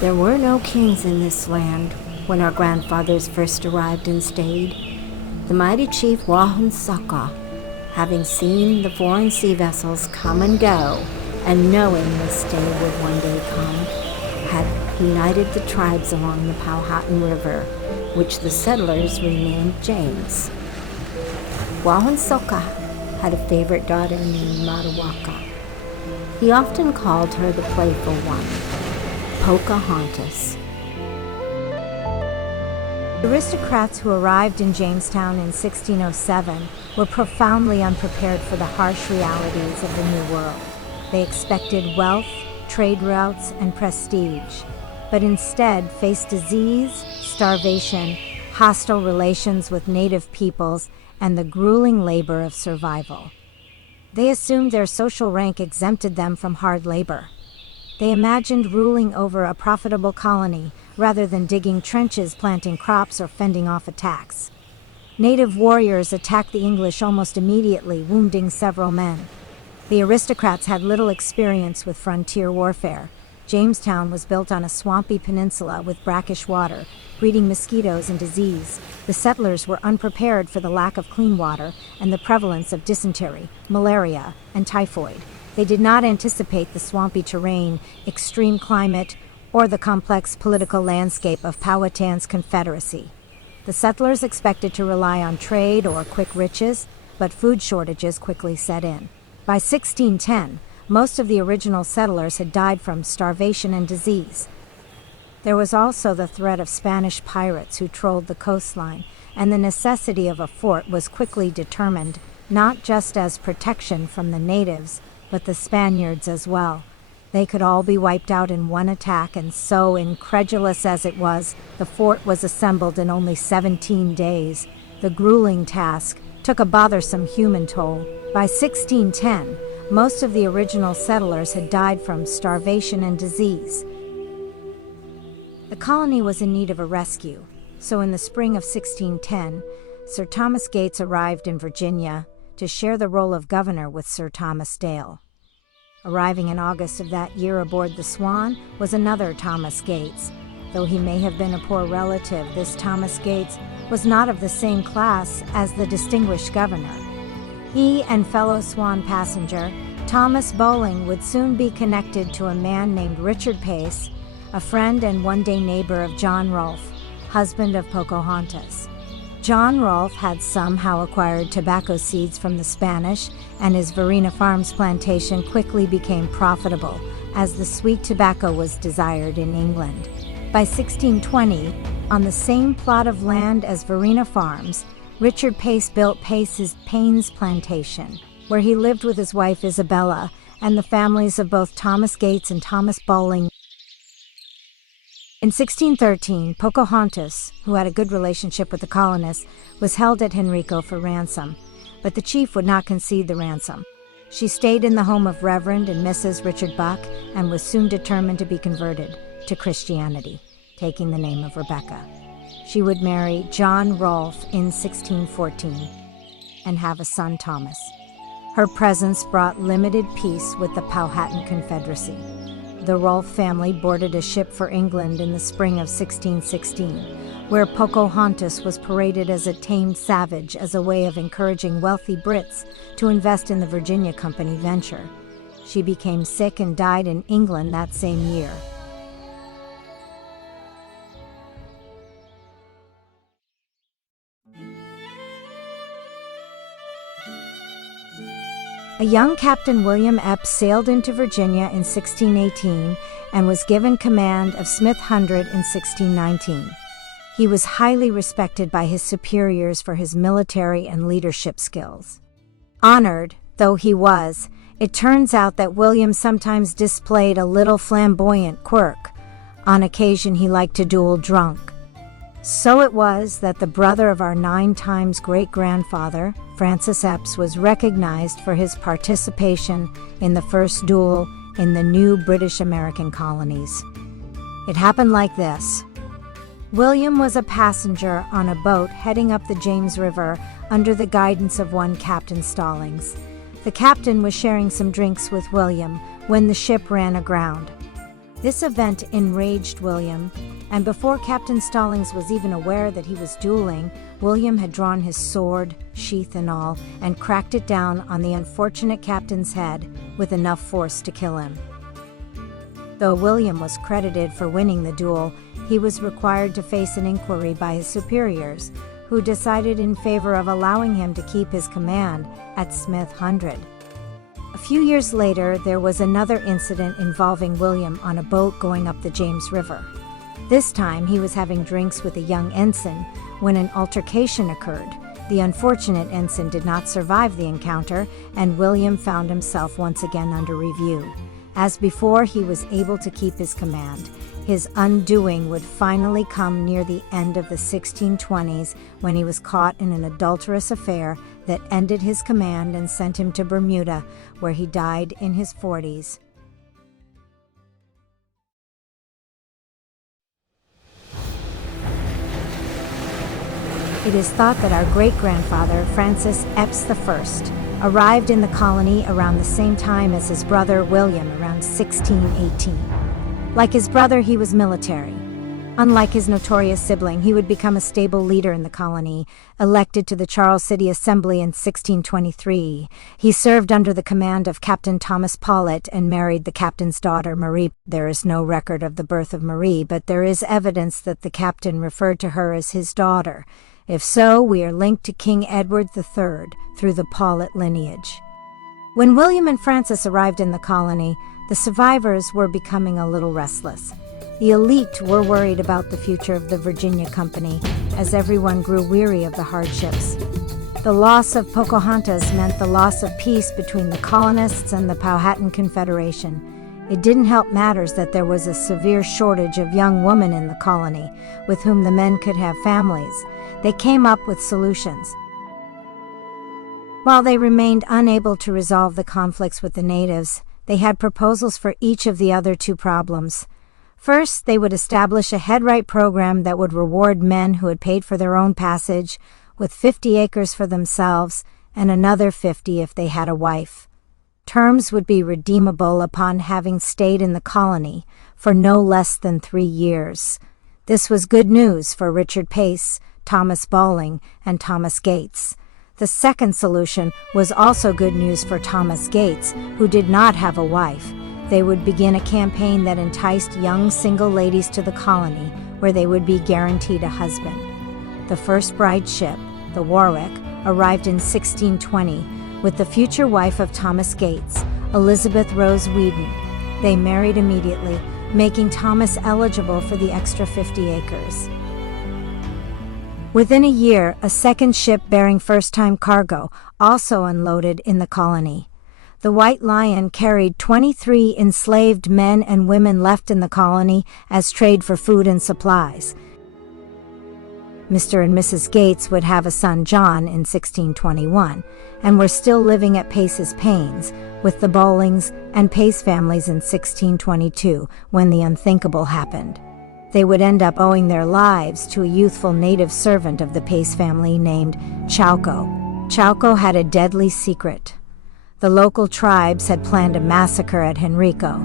There were no kings in this land when our grandfathers first arrived and stayed. The mighty chief Wahun having seen the foreign sea vessels come and go, and knowing this day would one day come, had united the tribes along the Powhatan River, which the settlers renamed James. Wahun had a favorite daughter named Matawaka. He often called her the playful one, Pocahontas. The aristocrats who arrived in Jamestown in 1607 were profoundly unprepared for the harsh realities of the New World. They expected wealth, trade routes, and prestige, but instead faced disease, starvation, hostile relations with native peoples, and the grueling labor of survival. They assumed their social rank exempted them from hard labor. They imagined ruling over a profitable colony rather than digging trenches, planting crops, or fending off attacks. Native warriors attacked the English almost immediately, wounding several men. The aristocrats had little experience with frontier warfare. Jamestown was built on a swampy peninsula with brackish water, breeding mosquitoes and disease. The settlers were unprepared for the lack of clean water and the prevalence of dysentery, malaria, and typhoid. They did not anticipate the swampy terrain, extreme climate, or the complex political landscape of Powhatan's Confederacy. The settlers expected to rely on trade or quick riches, but food shortages quickly set in. By 1610, most of the original settlers had died from starvation and disease. There was also the threat of Spanish pirates who trolled the coastline, and the necessity of a fort was quickly determined, not just as protection from the natives, but the Spaniards as well. They could all be wiped out in one attack, and so, incredulous as it was, the fort was assembled in only 17 days. The grueling task took a bothersome human toll. By 1610, most of the original settlers had died from starvation and disease. The colony was in need of a rescue, so in the spring of 1610, Sir Thomas Gates arrived in Virginia to share the role of governor with Sir Thomas Dale. Arriving in August of that year aboard the Swan was another Thomas Gates. Though he may have been a poor relative, this Thomas Gates was not of the same class as the distinguished governor. He and fellow Swan passenger Thomas Bowling would soon be connected to a man named Richard Pace, a friend and one-day neighbor of John Rolfe, husband of Pocahontas. John Rolfe had somehow acquired tobacco seeds from the Spanish, and his Varina Farms plantation quickly became profitable, as the sweet tobacco was desired in England. By 1620, on the same plot of land as Varina Farms, Richard Pace built Pace's Paynes Plantation, where he lived with his wife Isabella and the families of both Thomas Gates and Thomas Bowling. In 1613, Pocahontas, who had a good relationship with the colonists, was held at Henrico for ransom, but the chief would not concede the ransom. She stayed in the home of Reverend and Mrs. Richard Buck and was soon determined to be converted to Christianity, taking the name of Rebecca. She would marry John Rolfe in 1614 and have a son, Thomas. Her presence brought limited peace with the Powhatan Confederacy. The Rolfe family boarded a ship for England in the spring of 1616, where Pocahontas was paraded as a tamed savage as a way of encouraging wealthy Brits to invest in the Virginia Company venture. She became sick and died in England that same year. A young Captain William Eppes sailed into Virginia in 1618 and was given command of Smith Hundred in 1619. He was highly respected by his superiors for his military and leadership skills. Honored though he was, it turns out that William sometimes displayed a little flamboyant quirk. On occasion he liked to duel drunk. So it was that the brother of our 9 times great-grandfather, Francis Eppes, was recognized for his participation in the first duel in the new British American colonies. It happened like this. William was a passenger on a boat heading up the James River under the guidance of one Captain Stallings. The captain was sharing some drinks with William when the ship ran aground. This event enraged William, and before Captain Stallings was even aware that he was dueling, William had drawn his sword, sheath and all, and cracked it down on the unfortunate captain's head with enough force to kill him. Though William was credited for winning the duel, he was required to face an inquiry by his superiors, who decided in favor of allowing him to keep his command at Smith 100. A few years later, there was another incident involving William on a boat going up the James River. This time, he was having drinks with a young ensign when an altercation occurred. The unfortunate ensign did not survive the encounter, and William found himself once again under review. As before, he was able to keep his command. His undoing would finally come near the end of the 1620s when he was caught in an adulterous affair that ended his command and sent him to Bermuda, where he died in his 40s. It is thought that our great-grandfather, Francis Eppes I, arrived in the colony around the same time as his brother William, around 1618. Like his brother, he was military. Unlike his notorious sibling, he would become a stable leader in the colony. Elected to the Charles City Assembly in 1623, he served under the command of Captain Thomas Pollitt and married the captain's daughter, Marie. There is no record of the birth of Marie, but there is evidence that the captain referred to her as his daughter. If so, we are linked to King Edward III through the Pollitt lineage. When William and Francis arrived in the colony, the survivors were becoming a little restless. The elite were worried about the future of the Virginia Company, as everyone grew weary of the hardships. The loss of Pocahontas meant the loss of peace between the colonists and the Powhatan Confederation. It didn't help matters that there was a severe shortage of young women in the colony, with whom the men could have families. They came up with solutions. While they remained unable to resolve the conflicts with the natives, they had proposals for each of the other two problems. First, they would establish a headright program that would reward men who had paid for their own passage with 50 acres for themselves and another 50 if they had a wife. Terms would be redeemable upon having stayed in the colony for no less than 3 years. This was good news for Richard Pace, Thomas Balling, and Thomas Gates. The second solution was also good news for Thomas Gates, who did not have a wife. They would begin a campaign that enticed young single ladies to the colony, where they would be guaranteed a husband. The first bride ship, the Warwick, arrived in 1620 with the future wife of Thomas Gates, Elizabeth Rose Whedon. They married immediately, making Thomas eligible for the extra 50 acres. Within a year, a second ship bearing first-time cargo also unloaded in the colony. The White Lion carried 23 enslaved men and women left in the colony as trade for food and supplies. Mr. and Mrs. Gates would have a son, John, in 1621, and were still living at Pace's Pains with the Bowlings and Pace families in 1622 when the unthinkable happened. They would end up owing their lives to a youthful native servant of the Pace family named Chauco. Chauco had a deadly secret. The local tribes had planned a massacre at Henrico.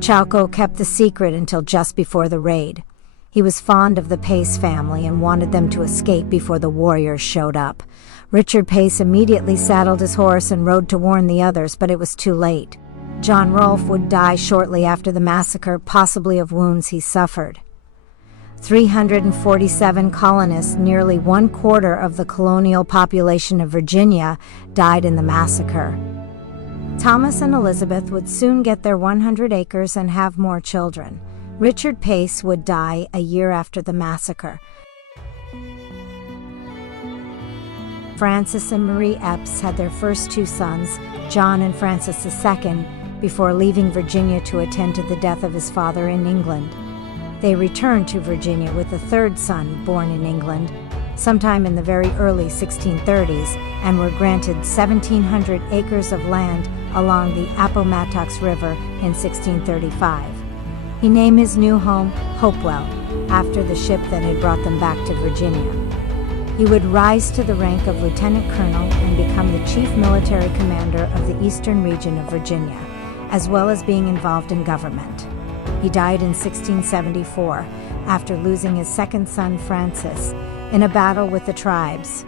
Chauco kept the secret until just before the raid. He was fond of the Pace family and wanted them to escape before the warriors showed up. Richard Pace immediately saddled his horse and rode to warn the others, but it was too late. John Rolfe would die shortly after the massacre, possibly of wounds he suffered. 347 colonists, nearly 1/4 of the colonial population of Virginia, died in the massacre. Thomas and Elizabeth would soon get their 100 acres and have more children. Richard Pace would die a year after the massacre. Francis and Marie Eppes had their first 2 sons, John and Francis II, before leaving Virginia to attend to the death of his father in England. They returned to Virginia with a 3rd son born in England, sometime in the very early 1630s, and were granted 1,700 acres of land along the Appomattox River in 1635. He named his new home Hopewell, after the ship that had brought them back to Virginia. He would rise to the rank of lieutenant colonel and become the chief military commander of the eastern region of Virginia, as well as being involved in government. He died in 1674 after losing his second son Francis in a battle with the tribes.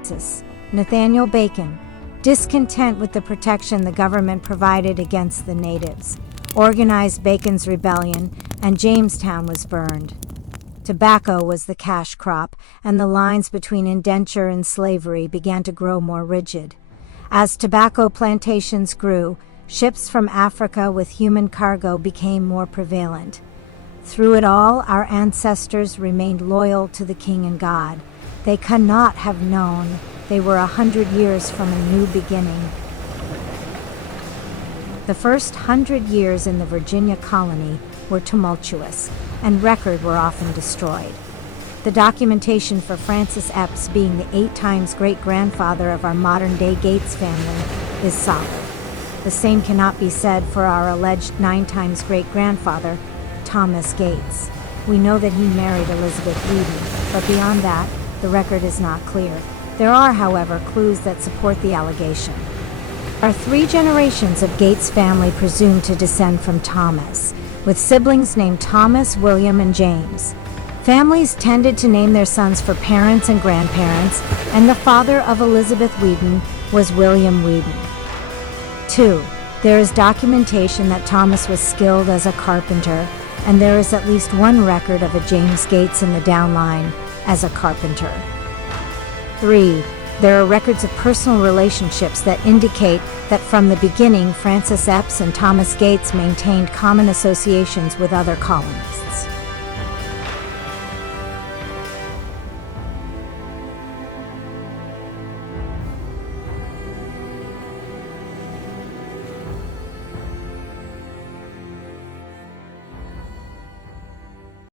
Nathaniel Bacon, discontent with the protection the government provided against the natives, organized Bacon's rebellion, and Jamestown was burned. Tobacco was the cash crop, and the lines between indenture and slavery began to grow more rigid. As tobacco plantations grew, ships from Africa with human cargo became more prevalent. Through it all, our ancestors remained loyal to the King and God. They cannot have known they were 100 years from a new beginning. The first 100 years in the Virginia colony were tumultuous, and records were often destroyed. The documentation for Francis Eppes being the 8 times great-grandfather of our modern-day Gates family is solid. The same cannot be said for our alleged 9 times great-grandfather, Thomas Gates. We know that he married Elizabeth Wheaton, but beyond that, the record is not clear. There are, however, clues that support the allegation. There are 3 generations of Gates family presumed to descend from Thomas, with siblings named Thomas, William, and James. Families tended to name their sons for parents and grandparents, and the father of Elizabeth Wheaton was William Wheaton. 2. There is documentation that Thomas was skilled as a carpenter, and there is at least one record of a James Gates in the downline as a carpenter. 3. There are records of personal relationships that indicate that from the beginning Francis Eppes and Thomas Gates maintained common associations with other colonists.